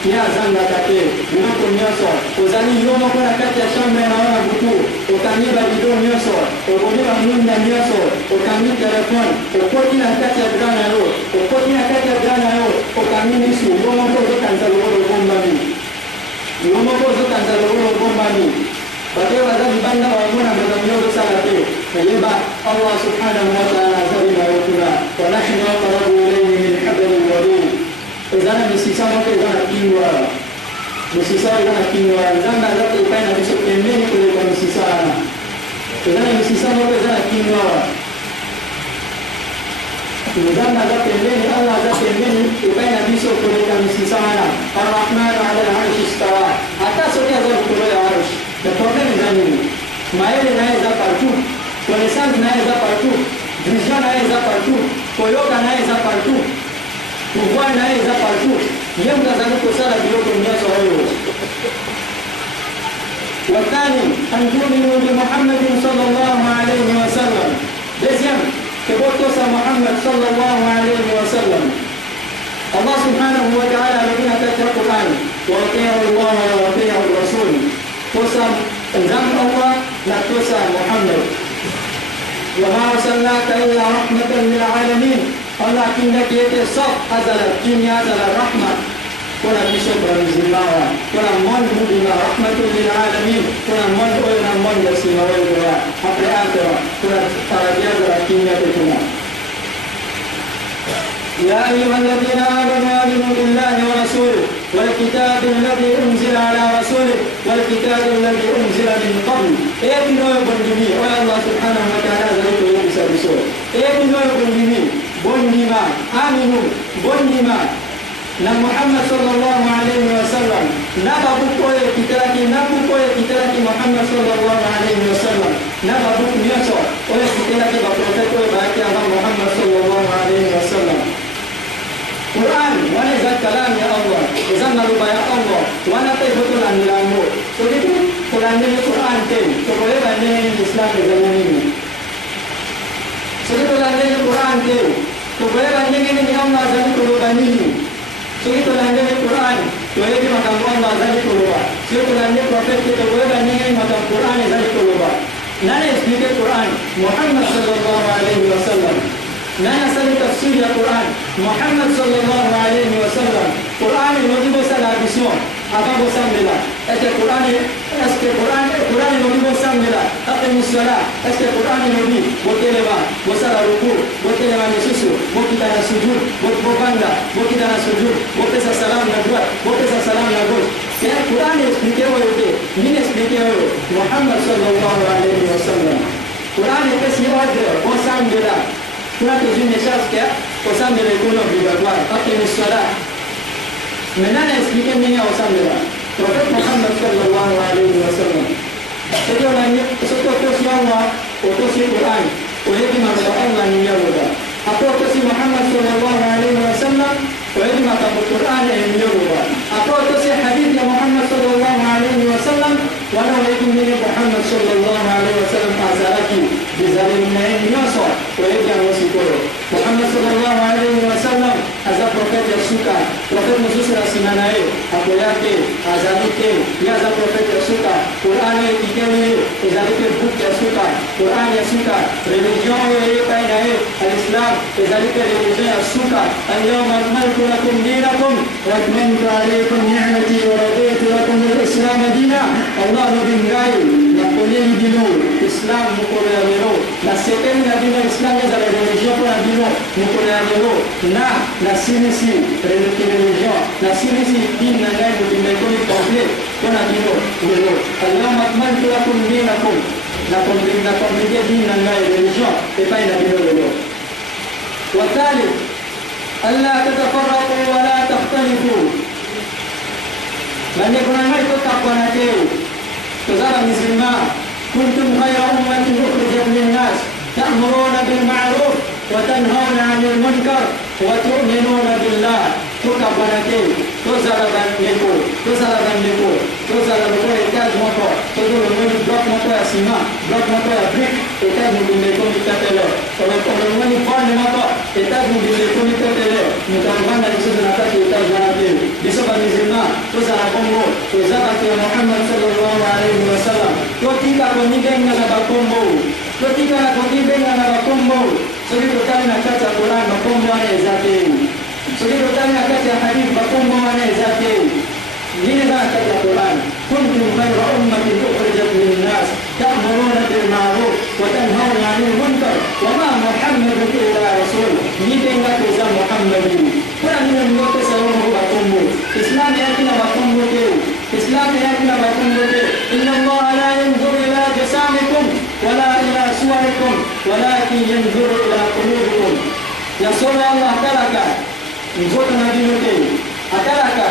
ya zanga kate biloko nyonso ozali yo moko na kati ya chambre na wana butu okangi babido nyonso okomi bamunda nyonso okangi telefone okoti na kati ya dra na yo okoti na kati ya dra na yo okangi misu yo moko ozokanisa lokolo obombami yo moko ozokanisa lokolo obombami bato baza libanda bamona makambo nyonso osala te oyeba Allah subhanahu wa ta'ala azali na yo kuna wa nahnu aqrabu ilayhi min hablil warid ezana misisa moko eza na kingwa misisa eza na kingwa nzambe azaka epai na biso pembeni koleka misisa wana eza na misisa moko eza na kingwa nzambe aza pembeni Allah aza pembeni epai na biso koleka misisa wana arrahman ala al-arshi istawa ata soki aza likolo ya arsh le problème eza nini mayele na ye eza partout connaissance na ye eza partout vision na ye eza partout koyoka na ye eza partout pouvoir na ye eza partout ye moto azali kosala biloko nyonso oyo wathani an tuminu bi muhammadin sallallahu alayhi wa sallam deuxième ke botosa muhammad sallallahu alayhi wa sallam Allah subhanahu wa ta'ala alikuwa katika Qur'an wa atii'u Allah wa atii'u Rasul tosa nzambe Allah na tosa Muhammad wa ma arsalnaka illa rahmatan lil alamin Allah kinda kiete sof azala kinya azala rahma kuna biso barizimbawa kuna monde mudima rahmatul lil alamin kuna monde oyo na monde ya sima wewe ya après akira kuna tarabia za kinya kuna يا أيها الذين آمنوا آمنوا بالله ورسوله والكتاب الذي أنزل على رسوله والكتاب الذي أنزل من قبل إبنو بندمي ويا الله سبحانه وتعالى ذلك يبس رسول إبنو بندمي بندما آمنوا بندما na Muhammad sallallahu alayhi wa sallam na babu koye kitaki Muhammad sallallahu alayhi wa sallam na babu nyonso oye kitaki ba profeta oye ba ki anga Muhammad sallallahu alayhi wa sallam Quran wana za kalam ya Allah izana luba ya Allah wana pe hoto la milango so ditu Quran ni Quran te so koye ba ni Islam za nini so ditu la ni Quran te so koye ba ni Allah za ni ko ba nini Suri tulangnya Quran, tuai di makam Allah zali keluar. Suri tulangnya Prophet kita tuai banyak makam Quran zali keluar. Nana explain Quran Muhammad sallallahu alaihi wasallam. Nana sali tafsir Quran Muhammad sallallahu alaihi wasallam. Quran ini bosa la vision. Apa bosa mila? Quran ini bosa mila. Apa musala? Quran ini boteleva, bosa la ruku, boteleva nisusu, bokita na sujud, bokbanda, bokita na sujud, bokesa salam na dua, bokesa salam na gauche. Quran explique wote, mimi explique wote. Muhammad sallallahu alaihi wasallam. Quran est si ordre, bosa mila. Kuna tuzi message que bosa mila ikono obligatoire. Apa musala? Maintenant explique mimi bosa mila. Prophet Muhammad sallallahu alaihi wasallam. Jadi orang ni sesuatu siapa, itu si Quran. Oleh di mana Allah ni ya Allah. Apa itu si Muhammad sallallahu alaihi wasallam? Oleh di mana Quran ni ya Allah. Apa itu si hadis ya Muhammad sallallahu alaihi wasallam? Walau oleh di mana Muhammad sallallahu alaihi wasallam azalaki bizalim ni nyoso. Oleh di mana si Quran. Muhammad sallallahu alaihi wasallam azab prophet ya suka. Prophet Musa rasimanae. Apa yake azalike ya azab prophet ya suka. Quran ni dikewe azalike book ya suka. Quran ya suka. Religion ye painae al-Islam azalike religion ya suka. Al-yawma akmaltu lakum dinakum wa atmamtu alaykum ni'mati wa raditu lakum al-Islam dina. Allah nabingai na kwenye dino Islam mkono ya leo. Na sekeni na dino Islam ya religion kwa dino mkono ya leo. Na sinisi religion. Na sinisi dini na ngai mkono complet kwa dino leo. Al-yawma akmaltu lakum dinakum na kumpigia dini na ngai religion epai na dino leo. وثالث ألا تتفرقوا ولا تختلفوا من يكون هناك تقوانته تزال مسلمان كنتم خير أمة أخرجت للناس تأمرون بالمعروف وتنهون عن المنكر وتؤمنون بالله تقوانته تزال بانيكو تزال بانيكو إتاج موتو تزال بانيكو بلوك موتو يا سيما بلوك موتو يا بريك إتاج مبينيكو مكتلو kalau ni fund moto eta gudile ko ni tetele mutabana isu na ta eta jana ke biso ba mizima tozala kombo toza bato ya Muhammad sallallahu alayhi wa sallam totika komibenga na bakombo totika na komibenga na bakombo soki totali na kati ya Quran bakombo wana eza te soki totali na kati ya hadith bakombo wana eza te nini za kati ya Quran kuntum khayra ummatin ukhrijat lin-nas ta'muruna bil ma'ruf wa tanhauna 'anil munkar wa ma Muhammadun illa rasul nibenga toza Muhammadin kuna nini mwote sababu bakombo Islam yakina bakombo te Islam yakina bakombo te inna Allah la yanzuru ila ajsamikum wala ila suwarikum walakin yanzuru ila qulubikum yasura Allah talaka nzoto na dino te atalaka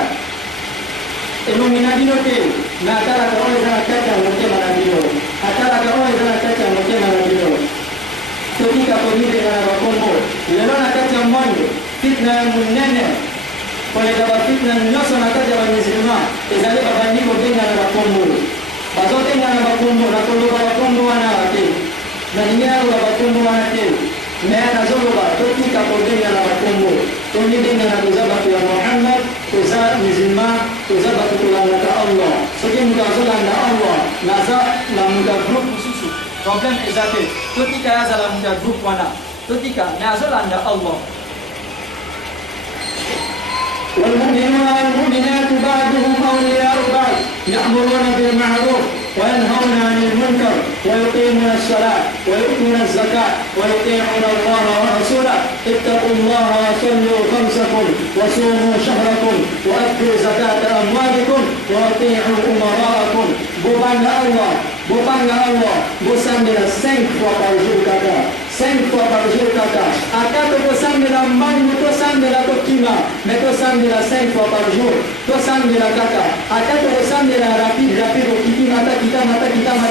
illuminati note na atalaka oza na kati ya motema na bino atalaka oza na kati ya motema na bino totika konibenga na bakombo lelo na kati ya mondo fitna ya munene koleka bafitna nyonso na kati ya bamisilma ezali babandi kobenga na bakombo bazobenga na bakombo na koloba bakombo wana te na lingelo bakombo wana te mais nazoloba totika kobenga na bakombo tonibenga na toza bato ya Muhammad toza musulman toza bato tolandaka Allah soki moto azolanda Allah naza na moto ya groupe mosusu problème eza te totika ye azala moto ya groupe wana totika mais azolanda Allah والمؤمنون والمؤمنات بعضهم أولياء بعض يأمرون بالمعروف وينهون عن المنكر ويقيمون الصلاة ويؤتون الزكاة ويطيعون الله ورسوله اتقوا الله وصلوا خمسكم وصوموا شهركم وأدوا زكاة أموالكم وأطيعوا أمراءكم بوبان الله بوسامبلا 5 fois par jour kaka 5 fois par jour kaka ata tokosambela mbangu tosambela tokima mais tosambela 5 fois par jour tosambela kaka ata tokosambela rapide okikimata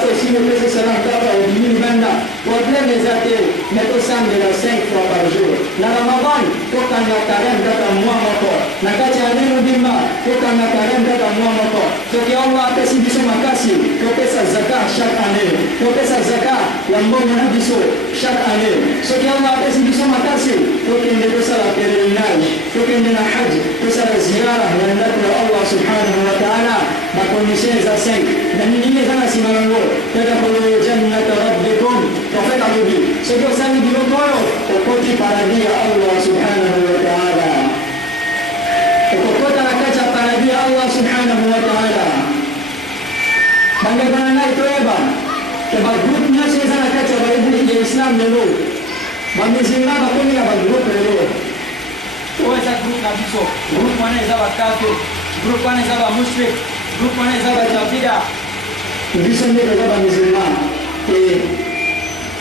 tosime pese salam kaka odimini banda problème eza te mais tosambela 5 fois par jour na ramadan tokanga karem kaka mwa moko na kati ya neno bimba tokanga karem kaka mwa moko soki Allah apesi biso makasi topesa zakat chaque année topesa zakat ya mbongo na biso chaque année soki Allah apesi biso makasi tokende tosala pèlerinage tokende na hajj tosala ziara ya ndako ya Allah subhanahu wa ta'ala bakondisien eza 5 na nini eza na nsima yango tadkhulu jannata rabbikum tofeta lobi soki osali biloko oyo okoti paradis ya Allah subhanahu wa ta'ala okokota na kati ya paradis ya Allah subhanahu wa ta'ala bangekana ngai toyeba ke bagroupe nyonso eza na kati ya baeglise ya islam lelo bamisilma bakomi na bagroupe lelo oyo eza groupe na biso groupe wana eza bakafir groupe wana eza bamushrik groupe wana eza bajabida biso nde toza bamisilma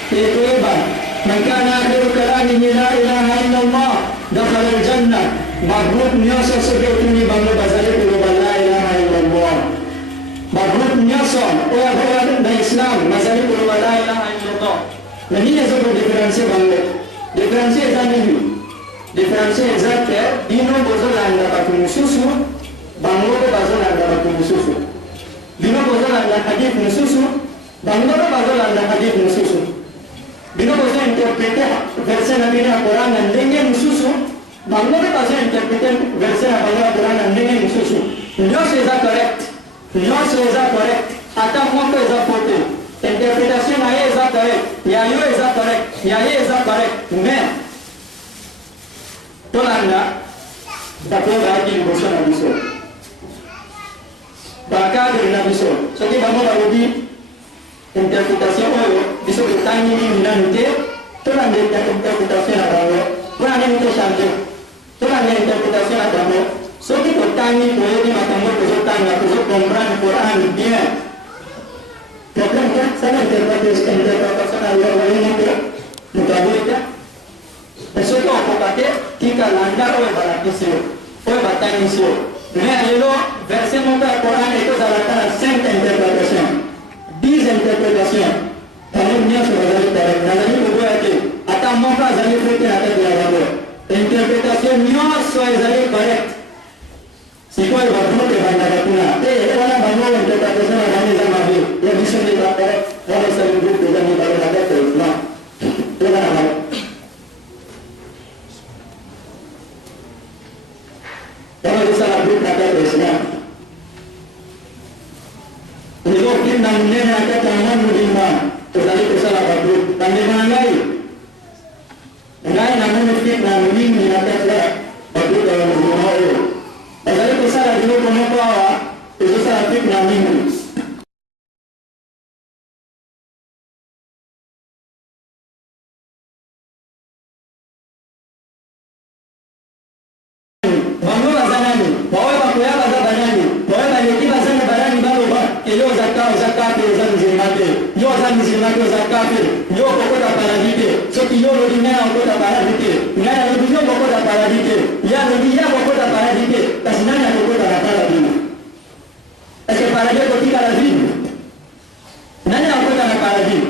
toyeba man kana akhiru kalamihi la ilaha illa Allah dakhala aljanna bagroupe nyonso soki otuni bango bazali koloba la ilaha illa Allah bagroupe nyonso oyo akoya na islam bazali koloba la ilaha illallah na nini eza kodifferencie bango differencie eza nini differencie eza te bino bozolanda bato mosusu bango mpe bazolanda bato mosusu bino bozolanda hadith mosusu bango mpe bazolanda hadith mosusu bino bozointerprete verset na bino ya Quran na ndenge mosusu bango mpe bazointerprete verset na bango ya Quran na ndenge mosusu nyonso eza correct nyonso eza correct ata moko eza pote interprétation na ye eza correct ya yo eza correct ya ye eza correct mais tolanda bato bazalaki liboso na biso bakadre na biso soki bango balobi interprétation oyo biso totangi nini nanu te tolanda interprétation na bango mpona nini tochange tolanda interprétation na bango soki totangi toyebi makambo tozotanga tozokomprendre Quran bien problème te sana interprétation na yo oyini te moto aboyi te soki okoka te tika landa oyo balakisi yo oyo batangisi yo mais lelo verset moko ya Quran ekozalaka na 5 interprétation 10 interprétation tango nyonso bazali correct nazali koboya te ata moko azali fote na kati ya bango interprétation nyonso ezali correct sikoyo bagroupe ebandaka kuna wana bango interprétation na bango eza mabe ya biso nde ba correct wana esali groupe eza mibale na kati ya islam eza na bango wana esala groupe na kati ya islam mimi. Bango bazanani, bawe bakoya bazabanyani, bawe baleki bazana barani baloba, eyo zakate zanzimate, yo zanzimate zakate, yo kokota paradite, soki yo lodi ngana kokota paradite, ngana lodi yo kokota paradite, ya lodi ya kokota paradite, kasi nani akokota na paradite? Est-ce que paradite kotika la vie? Nani akokota na paradite?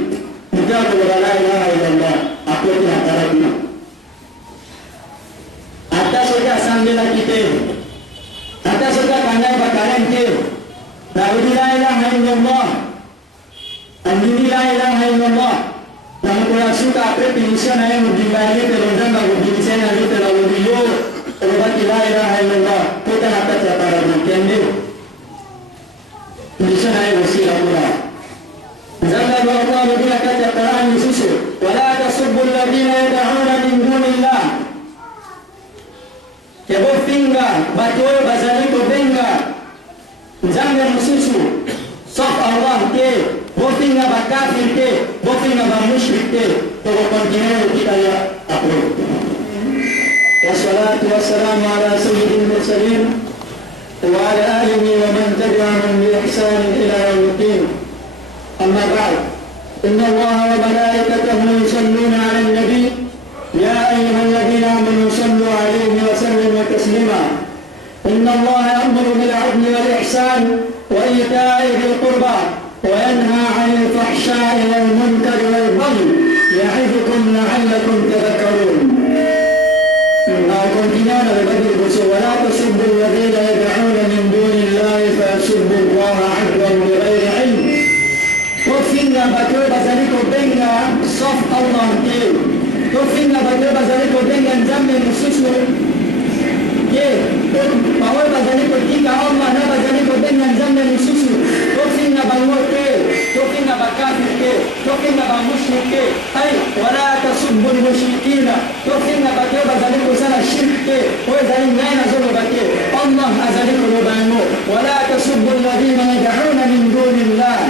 Ndio kwa la ilaha illallah, akokota na paradite. Soka sambela kite, ata soka kanai bakaran ke, nabi la ilaha illallah, andi la ilaha illallah, namu kora suka apre pension ay mudimai ke londan bagu pension ay te lalu dio, obat la ilaha illallah, kita nak cakap pada mungkin pension ay usia pula. Jangan Allah lebih akan cakap Yesus, wala tasubul ladina yad'una min dunillah. Kebo finga, batoyo bazali ko benga, nzambe mususu, sof Allah ke, bo finga bakafir ke, bo finga bamushrik ke, to continue kita ya apro. Wassalatu wassalamu ala sayyidil mursalin wa ala alihi wa man tabi'ahum bi ihsan ila yaumiddin. Amma ba'd. Inna Allah wa malaikatahu yusalluna 'alan nabi. يا أيها الذين آمنوا صلوا عليه وسلموا تسليما إن الله يأمر بالعدل والإحسان وإيتاء ذي القربى وينهى عن الفحشاء والمنكر والبغي يعظكم لعلكم تذكرون. ولا تسبوا الذين يدعون من دون الله فيسبوا الله عدوا بغير علم. وفينا بكر ذلك بينا صف الله كيف Tofinga bagai bazali ko dengan jamme mususu ke bawa bazali ko tika Allah na bazali ko dengan jamme mususu tofinga bango ke tofinga bakafir ke tofinga bamushrik ke ay wala tasubbul musyrikina tofinga bagai bazali ko sana shirk ke wa zali ngana zolo bake Allah azali ko bango wala tasubbul ladina yad'una min dunillah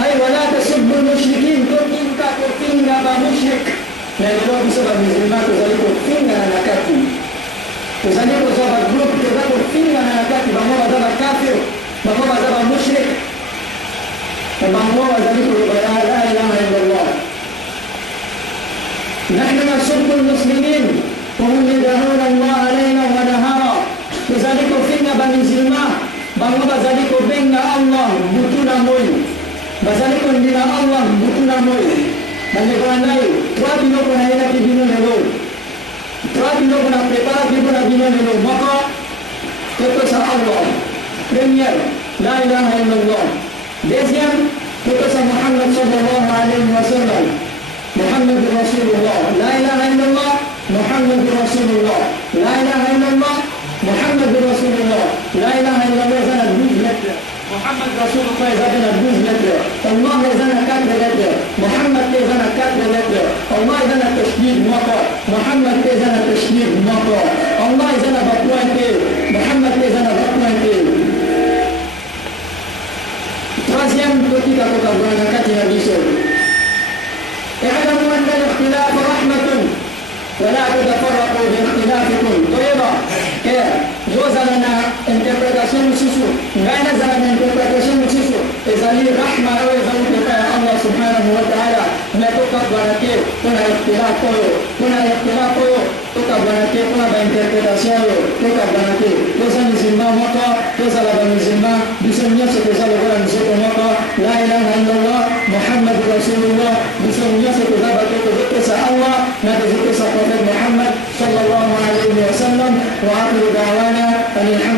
ay wala tasubbul musyrikin tofinga bamushrik. Na leo bisa bamizima kuzali kufinga na nakati kuzali kuzaba group kuzali kufinga na nakati bango bazaba kafir bango bazaba mushrik bango bazali kuzaba la ilaha illallah. Nahnu nasubbu al-muslimin wa hum yad'una Allah laylan wa nahara kuzali kufinga bamizima bango bazali kubenga Allah butuna moyo bazali kundina Allah butuna moyo. Bagaimana Tuhan bino kena ina bino lelo, Tuhan bino kena prepara bino lelo. Maka kita sa Allah. Premier, la ilaha illallah. Deuxième, kita sa Muhammad sallallahu alaihi wasallam. Muhammad Rasulullah. La ilaha illallah. Muhammad Rasulullah. La ilaha illallah. Muhammad Rasulullah. La ilaha illallah. Zana 12 lettres. Muhammad Rasulullah zana 12 lettres. Allah zana 4 lettres. Muhammad zana 4 lettres. Allah zana tashdid maqa. Muhammad zana tashdid maqa. Allah zana batwante. Muhammad zana batwante. Troisième petit à côté de la carte Nabi sallallahu. اعلموا ان الاختلاف رحمة ولا تتفرقوا باختلافكم. طيبة. Zozalana interpretation mususu, ngana zalana interpretation mususu, ezali rahma au ezali kutoka Allah subhanahu wa ta'ala. Umetoka barake, kuna ikhtilaf koyo, toka barake, kuna ba interpretation yo, toka barake. Dosa mizima maka, dosa la mizima, bisanya sekeza la miziko maka, la ilaha illallah, Muhammad Rasulullah, bisanya sekeza batu sa Allah, na sekeza Prophet Muhammad sallallahu alaihi wasallam, wa akhiru da'wana الحمد